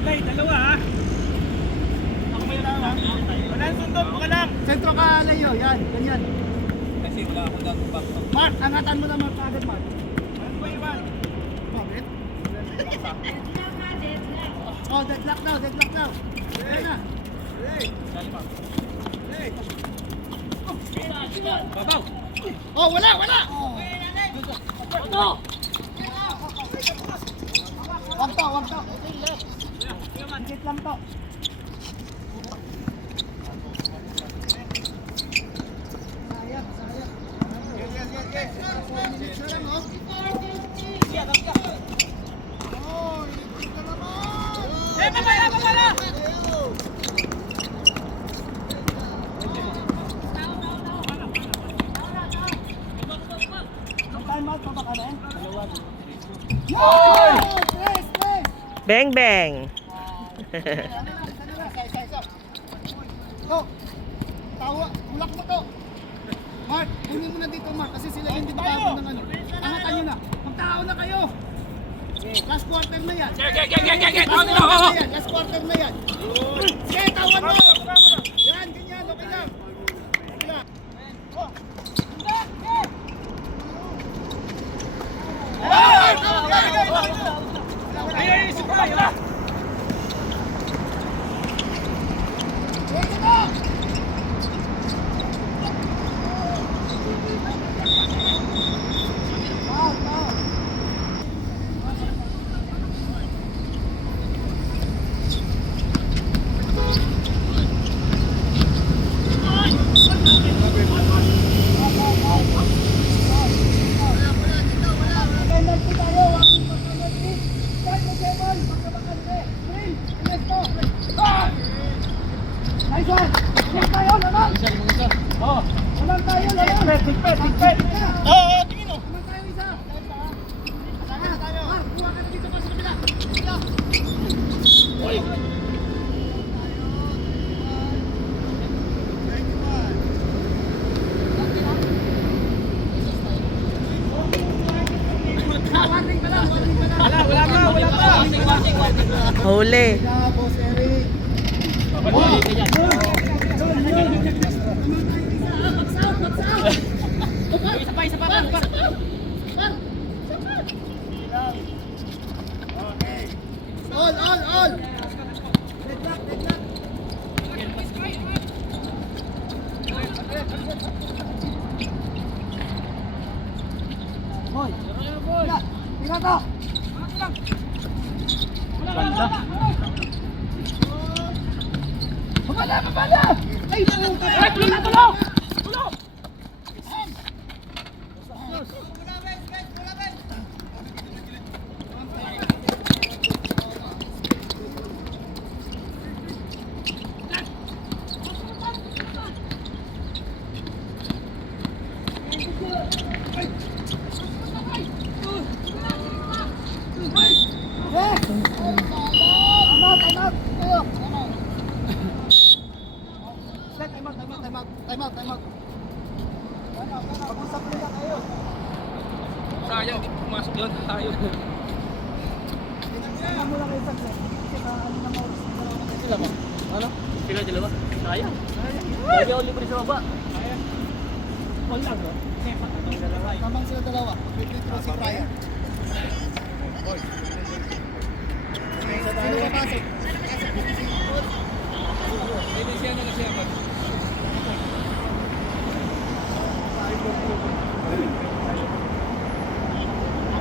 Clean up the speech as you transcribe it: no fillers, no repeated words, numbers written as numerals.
Play, dalawa ha. Ako may lang ha. Walang sundot ka lang. Sentro ka, Leo. Yan, ganyan. Kasi wala akong lang back. Mark, angatan mo na Mark agad, Mark. Ano ba iwan? Bakit? Oh, deadlock now, deadlock now. Ayan na. Babaw. Oh, wala, wala. Wag to, wag to. Higit lang to. Sayang, sayang. Yes. 4 minutes na lang, oh. Oh, higit na naman. Babala! Time out pa ba ka na eh? Bang bang. Go! Tawa! Ulak mo to! Mark, kunin mo na dito Mark kasi sila hindi makapon ng ano. Angatan nyo na! Magtao na kayo! Last quarter na yan! Last quarter na yan! Sige, tawan mo! Yan, ganyan, okay lang! Okay lang! Ay, si Brian! Pwede na! Penalty tayo! Walking for penalty! Start mo, Kevin! Magkabakante! Green! Ernesto! Nice one! Yan tayo, lamang! Oh, Lamang tayo, lamang! tigpet. Oo, tingin o! Lamang tayo isa! Sana tayo! Mark, buha ka na dito pa sa kabila! Dito! Uy! Warning pa lang! Warning pa lang! Wala pa. Huli. Kaya, Boss Eric! Isa pa. All! Deadlock! Boy! Tingnan to! Babala! Ay, tulong! Yes! Time out! Tayo! Time out! Pag-usap nila kayo. Sayang, pumasok yun. Tayo. Tingnan mo lang kayo saglit. Kasi ano na mo. Sila ba? Ano? Sila dalawa? Sayang. Lagi ako libre sa baba. Wala lang, no? Tamang sila dalawa. Pag-free si Brian. Sino papasok?